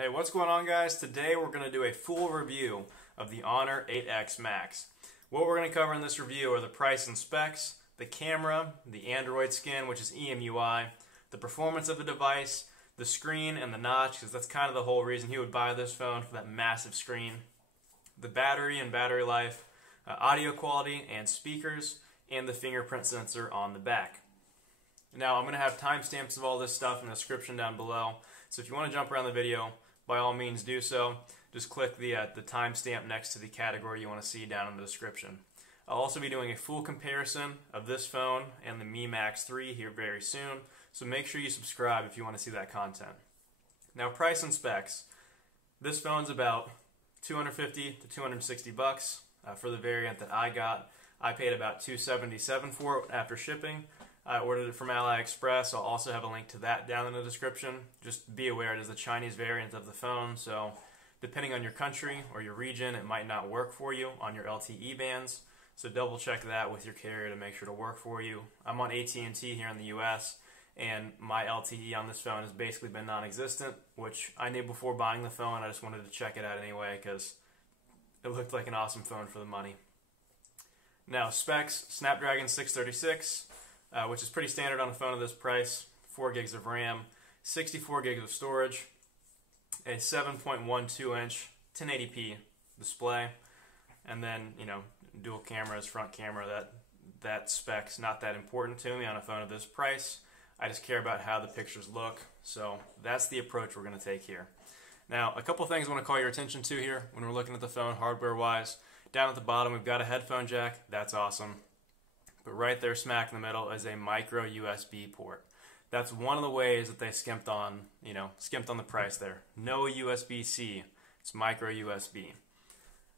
Hey, what's going on, guys? Today we're going to do a full review of the Honor 8X Max. What we're going to cover in this review are the price and specs, the camera, the Android skin, which is EMUI, the performance of the device, the screen and the notch, because that's kind of the whole reason you would buy this phone, for that massive screen, the battery and battery life, audio quality and speakers, and the fingerprint sensor on the back. Now, I'm going to have timestamps of all this stuff in the description down below, so if you want to jump around the video, by all means do so. Just click the timestamp next to the category you want to see down in the description. I'll also be doing a full comparison of this phone and the Mi Max 3 here very soon, so make sure you subscribe if you want to see that content. Now, price and specs. This phone's about $250 to $260 for the variant that I got. I paid about $277 for it after shipping. I ordered it from AliExpress. I'll also have a link to that down in the description. Just be aware it is the Chinese variant of the phone, so depending on your country or your region, it might not work for you on your LTE bands. So double check that with your carrier to make sure to work for you. I'm on AT&T here in the US, and my LTE on this phone has basically been non-existent, which I knew before buying the phone. I just wanted to check it out anyway because it looked like an awesome phone for the money. Now, specs: Snapdragon 636. Which is pretty standard on a phone of this price, 4 gigs of RAM, 64 gigs of storage, a 7.12-inch 1080p display, and then, dual cameras, front camera. That spec's not that important to me on a phone of this price. I just care about how the pictures look, so that's the approach we're going to take here. Now, a couple things I want to call your attention to here when we're looking at the phone hardware-wise. Down at the bottom, we've got a headphone jack. That's awesome. But right there, smack in the middle, is a micro USB port. That's one of the ways that they skimped on the price there. No USB-C, it's micro USB.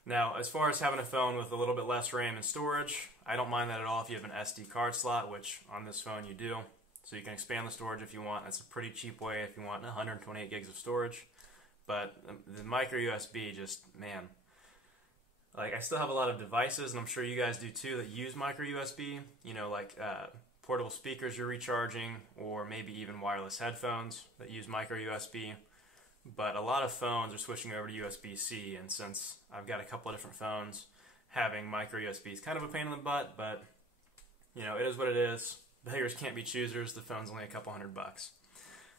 Now, as far as having a phone with a little bit less RAM and storage, I don't mind that at all if you have an SD card slot, which on this phone you do. So you can expand the storage if you want. That's a pretty cheap way if you want 128 gigs of storage. But the micro USB, just, man. Like, I still have a lot of devices, and I'm sure you guys do too, that use micro USB, like portable speakers you're recharging, or maybe even wireless headphones that use micro USB. But a lot of phones are switching over to USB-C, and since I've got a couple of different phones, having micro USB is kind of a pain in the butt, but it is what it is. Beggars can't be choosers. The phone's only a couple $100.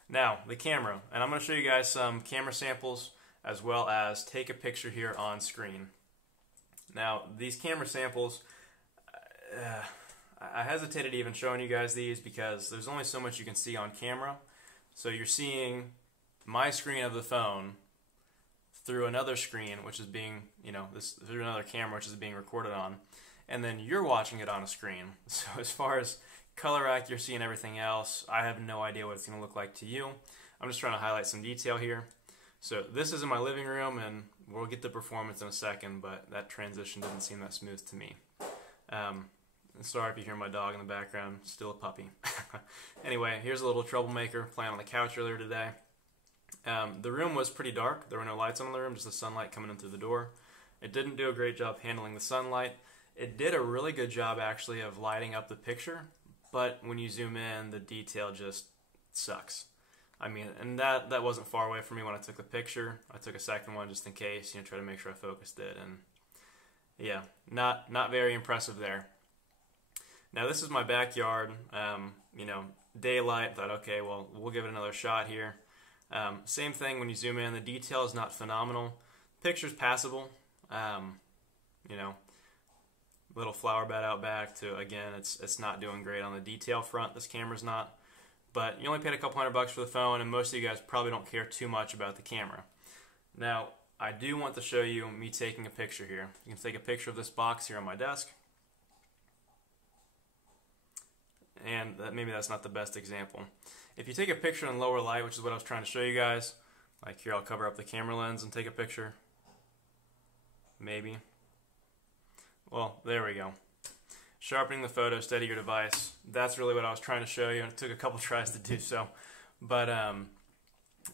Now, the camera, and I'm going to show you guys some camera samples as well as take a picture here on screen. Now, these camera samples, I hesitated even showing you guys these because there's only so much you can see on camera. So you're seeing my screen of the phone through another screen, which is being, through another camera, which is being recorded on, and then you're watching it on a screen. So as far as color accuracy and everything else, I have no idea what it's going to look like to you. I'm just trying to highlight some detail here. So this is in my living room, and we'll get the performance in a second, but that transition didn't seem that smooth to me. Sorry if you hear my dog in the background, still a puppy. Anyway, here's a little troublemaker playing on the couch earlier today. The room was pretty dark. There were no lights on in the room, just the sunlight coming in through the door. It didn't do a great job handling the sunlight. It did a really good job, actually, of lighting up the picture, but when you zoom in, the detail just sucks. I mean, and that wasn't far away from me when I took the picture. I took a second one just in case, try to make sure I focused it, and yeah, not very impressive there. Now, this is my backyard. Daylight. Thought, okay, well, we'll give it another shot here. Same thing when you zoom in. The detail is not phenomenal. Picture's passable. Little flower bed out back. To again, it's not doing great on the detail front. This camera's not. But you only paid a couple $100 for the phone, and most of you guys probably don't care too much about the camera. Now, I do want to show you me taking a picture here. You can take a picture of this box here on my desk. And maybe that's not the best example. If you take a picture in lower light, which is what I was trying to show you guys, like here, I'll cover up the camera lens and take a picture. Maybe. Well, there we go. Sharpening the photo, steady your device. That's really what I was trying to show you, and it took a couple tries to do so. But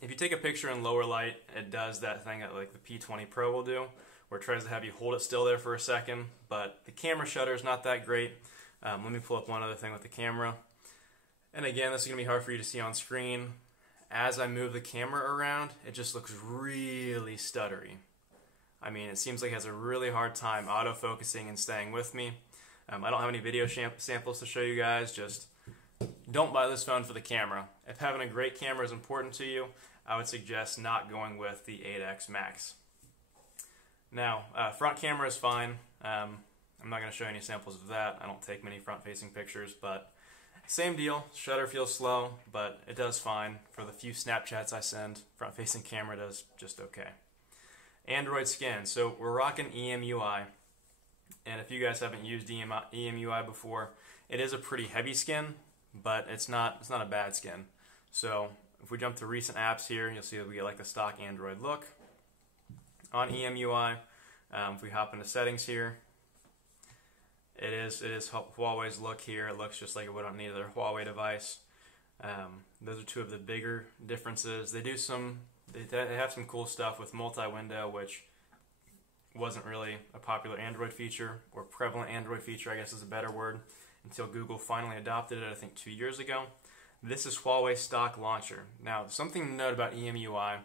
if you take a picture in lower light, it does that thing that like the P20 Pro will do, where it tries to have you hold it still there for a second, but the camera shutter is not that great. Let me pull up one other thing with the camera. And again, this is going to be hard for you to see on screen. as I move the camera around, it just looks really stuttery. I mean, it seems like it has a really hard time autofocusing and staying with me. I don't have any video samples to show you guys. Just don't buy this phone for the camera. If having a great camera is important to you, I would suggest not going with the 8X Max. Now, front camera is fine. I'm not going to show any samples of that. I don't take many front-facing pictures, but same deal. Shutter feels slow, but it does fine. For the few Snapchats I send, front-facing camera does just okay. Android skin. So we're rocking EMUI, and if you guys haven't used EMUI before, it is a pretty heavy skin, but it's not a bad skin. So if we jump to recent apps here, you'll see that we get like the stock Android look on EMUI. If we hop into settings here, it is Huawei's look here. It looks just like it would on any other Huawei device. Those are two of the bigger differences. They have some cool stuff with multi-window, which wasn't really a popular Android feature, or prevalent Android feature, I guess is a better word, until Google finally adopted it, I think 2 years ago. This is Huawei's stock launcher. Now, something to note about EMUI,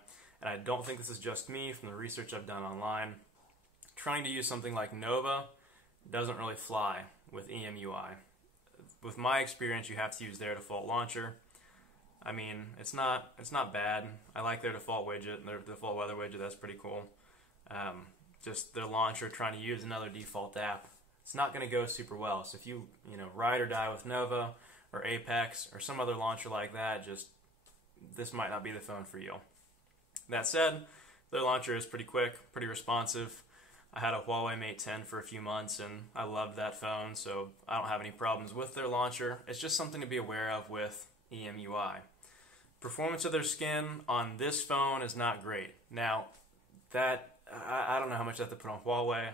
and I don't think this is just me from the research I've done online, trying to use something like Nova doesn't really fly with EMUI. With my experience, you have to use their default launcher. I mean, it's not bad. I like their default widget, their default weather widget. That's pretty cool. Just their launcher, trying to use another default app, it's not going to go super well. So if you ride or die with Nova or Apex or some other launcher like that, this might not be the phone for you. That said, their launcher is pretty quick, pretty responsive. I had a Huawei Mate 10 for a few months, and I loved that phone, so I don't have any problems with their launcher. It's just something to be aware of with EMUI. Performance of their skin on this phone is not great. Now, I don't know how much I have to put on Huawei.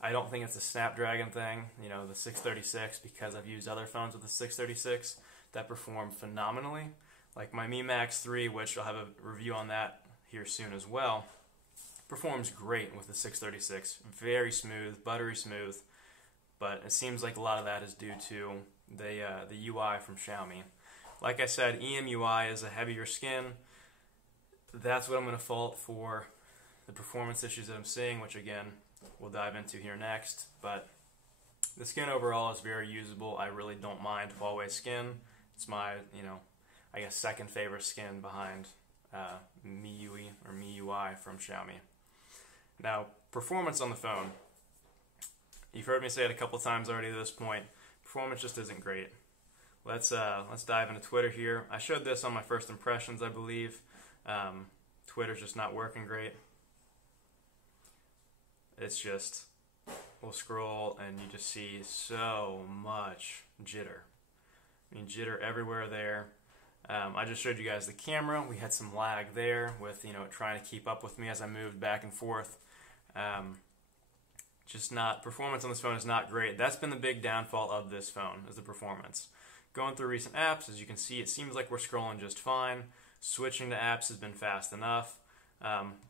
I don't think it's a Snapdragon thing, the 636, because I've used other phones with the 636 that perform phenomenally. Like my Mi Max 3, which I'll have a review on that here soon as well, performs great with the 636. Very smooth, buttery smooth, but it seems like a lot of that is due to the UI from Xiaomi. Like I said, EMUI is a heavier skin. That's what I'm going to fault for the performance issues that I'm seeing, which again, we'll dive into here next. But the skin overall is very usable. I really don't mind Huawei skin. It's my, I guess second favorite skin behind MIUI or MIUI from Xiaomi. Now, performance on the phone. You've heard me say it a couple times already at this point. Performance just isn't great. Let's dive into Twitter here. I showed this on my first impressions, I believe. Twitter's just not working great. It's just, we'll scroll and you just see so much jitter. I mean, jitter everywhere there. I just showed you guys the camera. We had some lag there with, trying to keep up with me as I moved back and forth. Performance on this phone is not great. That's been the big downfall of this phone, is the performance. Going through recent apps, as you can see, it seems like we're scrolling just fine. Switching to apps has been fast enough.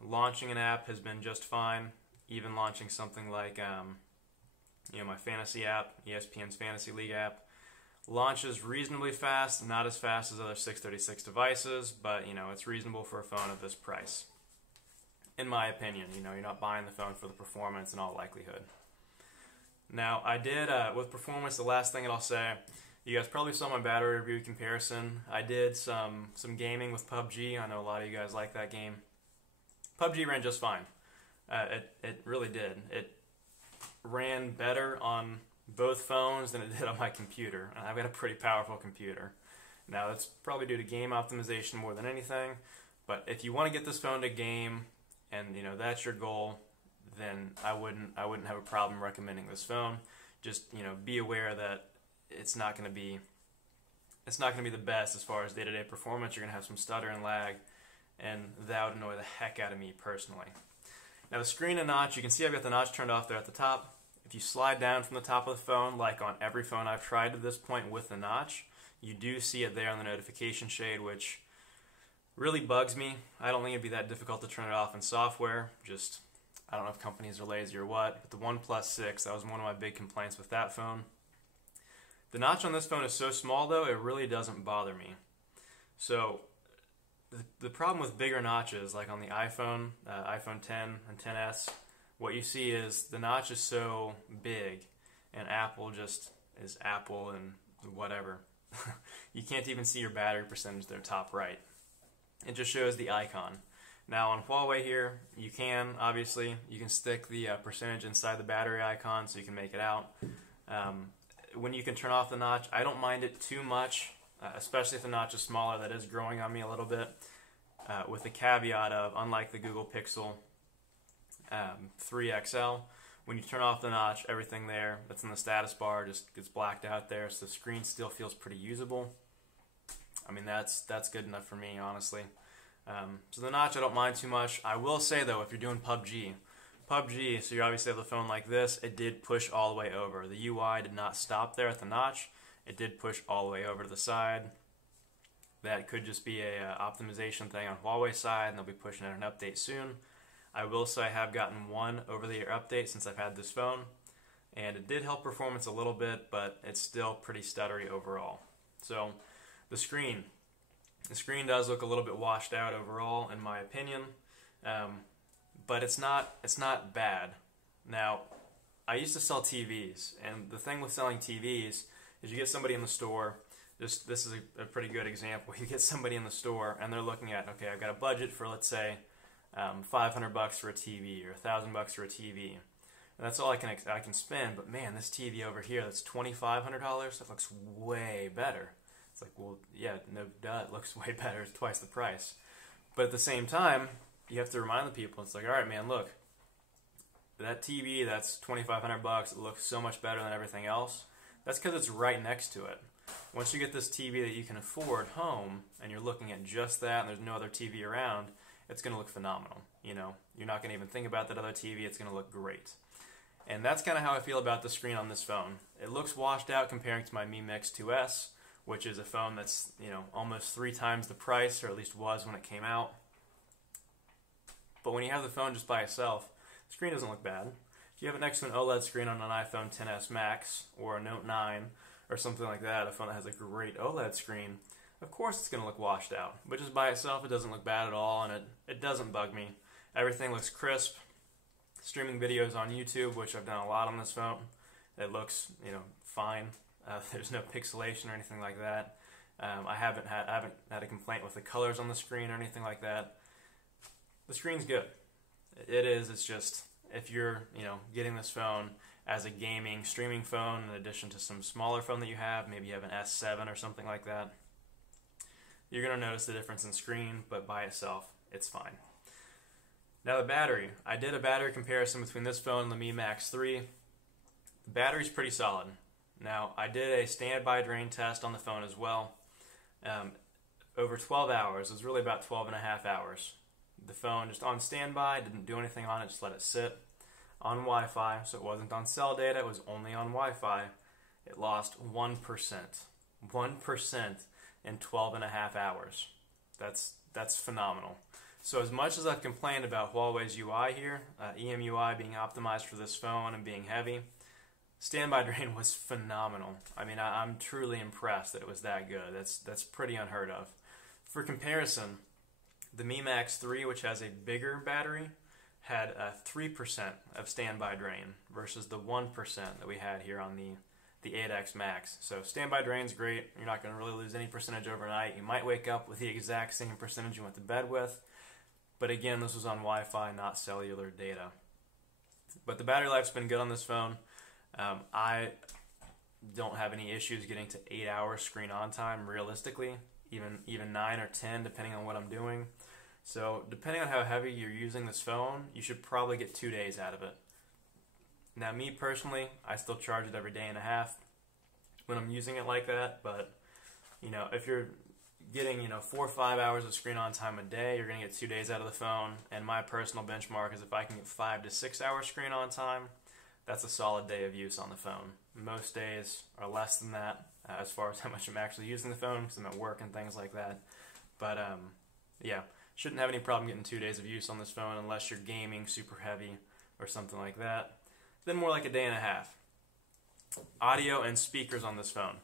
Launching an app has been just fine. Even launching something like, my fantasy app, ESPN's Fantasy League app, launches reasonably fast, not as fast as other 636 devices, but, it's reasonable for a phone of this price. In my opinion, you're not buying the phone for the performance in all likelihood. Now, I did, with performance, the last thing that I'll say, you guys probably saw my battery review comparison. I did some gaming with PUBG. I know a lot of you guys like that game. PUBG ran just fine. It really did. It ran better on both phones than it did on my computer. And I've got a pretty powerful computer. Now, that's probably due to game optimization more than anything. But if you want to get this phone to game, and that's your goal, then I wouldn't have a problem recommending this phone. Just be aware that it's not going to be the best as far as day-to-day performance. You're going to have some stutter and lag, and that would annoy the heck out of me personally. Now the screen and notch, you can see I've got the notch turned off there at the top. If you slide down from the top of the phone, like on every phone I've tried to this point with the notch, you do see it there on the notification shade, which really bugs me. I don't think it'd be that difficult to turn it off in software. I don't know if companies are lazy or what, but the OnePlus 6, that was one of my big complaints with that phone. The notch on this phone is so small, though, it really doesn't bother me. So The problem with bigger notches, like on the iPhone, iPhone 10 and 10s, what you see is the notch is so big, and Apple just is Apple and whatever. You can't even see your battery percentage there top right. It just shows the icon. Now on Huawei here, you can, obviously, you can stick the percentage inside the battery icon so you can make it out. When you can turn off the notch, I don't mind it too much, especially if the notch is smaller. That is growing on me a little bit, with the caveat of, unlike the Google Pixel 3 XL, when you turn off the notch, everything there that's in the status bar just gets blacked out there, so the screen still feels pretty usable. I mean, that's good enough for me, honestly. So the notch I don't mind too much. I will say though, if you're doing PUBG, so you obviously have the phone like this, it did push all the way over. The UI did not stop there at the notch. It did push all the way over to the side. That could just be a optimization thing on Huawei's side, and they'll be pushing out an update soon. I will say I have gotten one over-the-air update since I've had this phone, and it did help performance a little bit, but it's still pretty stuttery overall. So the screen does look a little bit washed out overall, in my opinion, but it's not bad. Now, I used to sell TVs, and the thing with selling TVs is you get somebody in the store. This is a pretty good example. You get somebody in the store, and they're looking at, okay, I've got a budget for, let's say, $500 for a TV or $1,000 for a TV. And that's all I can spend. But man, this TV over here that's $2,500, that looks way better. It's like, well, yeah, no duh, it looks way better. It's twice the price. But at the same time, you have to remind the people. It's like, all right, man, look, that TV that's $2,500, it looks so much better than everything else. That's because it's right next to it. Once you get this TV that you can afford home, and you're looking at just that, and there's no other TV around, it's going to look phenomenal. You know, you're not going to even think about that other TV. It's going to look great. And that's kind of how I feel about the screen on this phone. It looks washed out comparing to my Mi Mix 2S, which is a phone that's, you know, almost 3 times the price, or at least was when it came out. But when you have the phone just by itself, the screen doesn't look bad. If you have it next to an OLED screen on an iPhone XS Max or a Note 9 or something like that, a phone that has a great OLED screen, of course it's going to look washed out. But just by itself, it doesn't look bad at all, and it doesn't bug me. Everything looks crisp. Streaming videos on YouTube, which I've done a lot on this phone, it looks, you know, fine. There's no pixelation or anything like that. I haven't had a complaint with the colors on the screen or anything like that. The screen's good. It is. It's just, if you're, you know, getting this phone as a gaming streaming phone in addition to some smaller phone that you have, maybe you have an S7 or something like that, you're going to notice the difference in screen, but by itself, it's fine. Now the battery. I did a battery comparison between this phone and the Mi Max 3. The battery's pretty solid. Now, I did a standby drain test on the phone as well. Over 12 hours. It was really about 12 and a half hours. The phone just on standby, didn't do anything on it, just let it sit. On Wi-Fi, so it wasn't on cell data, it was only on Wi-Fi. It lost 1%. 1% in 12 and a half hours. That's phenomenal. So as much as I've complained about Huawei's UI here, EMUI being optimized for this phone and being heavy, standby drain was phenomenal. I mean, I'm truly impressed that it was that good. That's pretty unheard of. For comparison, the Mi Max 3, which has a bigger battery, had 3% of standby drain versus the 1% that we had here on the 8X Max. So standby drain's great. You're not going to really lose any percentage overnight. You might wake up with the exact same percentage you went to bed with. But again, this was on Wi-Fi, not cellular data. But the battery life's been good on this phone. I don't have any issues getting to 8 hours screen on time, realistically. Even 9 or 10, depending on what I'm doing. So depending on how heavy you're using this phone, you should probably get 2 days out of it. Now me personally, I still charge it every day and a half when I'm using it like that. But, you know, if you're getting, you know, 4 or 5 hours of screen on time a day, you're going to get 2 days out of the phone. And my personal benchmark is if I can get 5 to 6 hours screen on time, that's a solid day of use on the phone. Most days are less than that as far as how much I'm actually using the phone because I'm at work and things like that. But yeah, shouldn't have any problem getting 2 days of use on this phone unless you're gaming super heavy or something like that. Then more like a day and a half. Audio and speakers on this phone.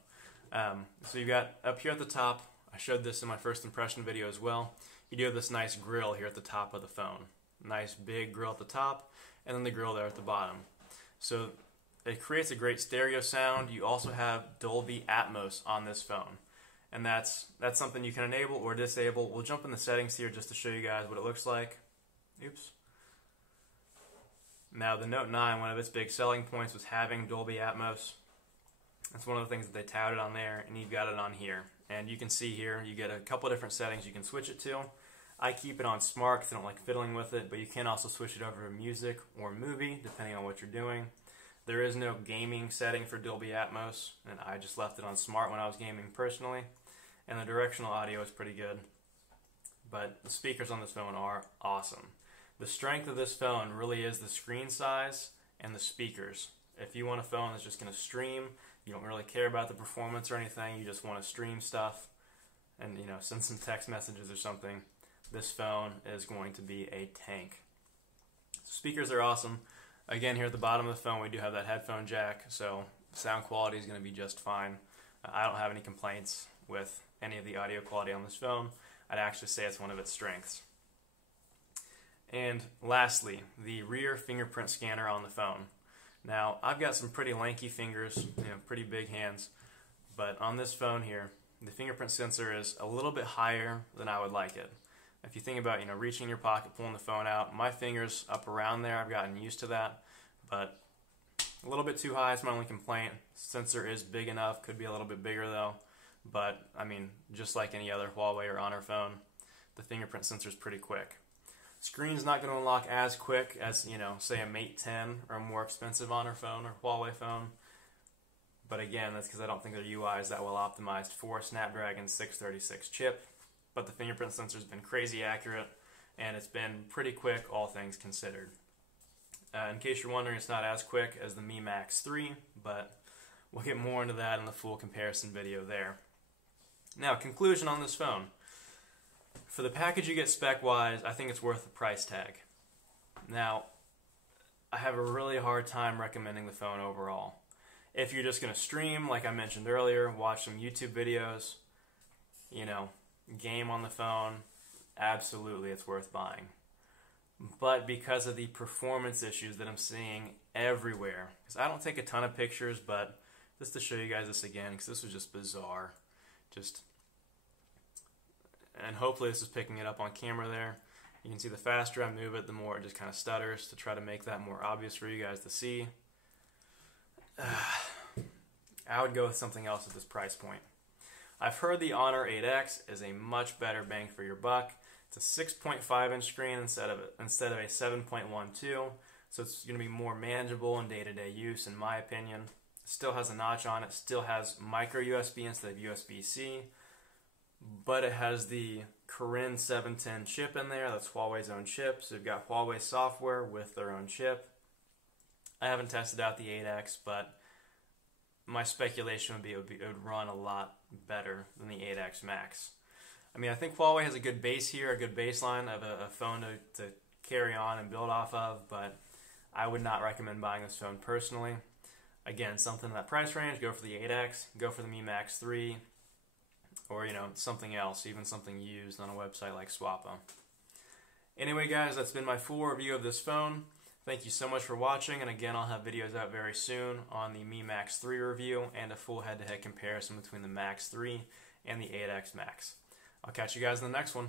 So you've got up here at the top, I showed this in my first impression video as well, you do have this nice grill here at the top of the phone. Nice big grill at the top, and then the grill there at the bottom. So it creates a great stereo sound. You also have Dolby Atmos on this phone, and that's something you can enable or disable. We'll jump in the settings here just to show you guys what it looks like. Oops. Now the Note 9, one of its big selling points was having Dolby Atmos. That's one of the things that they touted on there, and you've got it on here. And you can see here, you get a couple different settings you can switch it to. I keep it on smart because I don't like fiddling with it, but you can also switch it over to music or movie, depending on what you're doing. There is no gaming setting for Dolby Atmos, and I just left it on smart when I was gaming personally. And the directional audio is pretty good. But the speakers on this phone are awesome. The strength of this phone really is the screen size and the speakers. If you want a phone that's just going to stream, you don't really care about the performance or anything, you just want to stream stuff and send some text messages or something, this phone is going to be a tank. Speakers are awesome. Again, here at the bottom of the phone we do have that headphone jack, so sound quality is going to be just fine. I don't have any complaints with any of the audio quality on this phone. I'd actually say it's one of its strengths. And lastly, the rear fingerprint scanner on the phone. Now, I've got some pretty lanky fingers, pretty big hands, but on this phone here, the fingerprint sensor is a little bit higher than I would like it. If you think about, reaching in your pocket, pulling the phone out, my finger's up around there. I've gotten used to that, but a little bit too high is my only complaint. Sensor is big enough, could be a little bit bigger though, but I mean, just like any other Huawei or Honor phone, the fingerprint sensor is pretty quick. Screen's not going to unlock as quick as, say a Mate 10 or a more expensive Honor phone or Huawei phone. But again, that's because I don't think their UI is that well optimized for Snapdragon 636 chip. But the fingerprint sensor's been crazy accurate, and it's been pretty quick, all things considered. In case you're wondering, it's not as quick as the Mi Max 3, but we'll get more into that in the full comparison video there. Now, conclusion on this phone. For the package you get spec-wise, I think it's worth the price tag. Now, I have a really hard time recommending the phone overall. If you're just going to stream, like I mentioned earlier, watch some YouTube videos, game on the phone, absolutely it's worth buying. But because of the performance issues that I'm seeing everywhere, because I don't take a ton of pictures, but just to show you guys this again, because this was just bizarre. And hopefully this is picking it up on camera there. You can see the faster I move it, the more it just kind of stutters, to try to make that more obvious for you guys to see. I would go with something else at this price point. I've heard the Honor 8X is a much better bang for your buck. It's a 6.5 inch screen instead of a 7.12, so it's going to be more manageable in day-to-day use in my opinion. It still has a notch on it, still has micro USB instead of USB-C. But it has the Kirin 710 chip in there. That's Huawei's own chip. So you've got Huawei software with their own chip. I haven't tested out the 8X, but my speculation would be it would run a lot better than the 8X Max. I mean, I think Huawei has a good base here, a good baseline of a phone to carry on and build off of, but I would not recommend buying this phone personally. Again, something in that price range, go for the 8X, go for the Mi Max 3, or something else, even something used on a website like Swappa. Anyway guys, that's been my full review of this phone. Thank you so much for watching, and again I'll have videos out very soon on the Mi Max 3 review and a full head-to-head comparison between the Max 3 and the 8X Max. I'll catch you guys in the next one.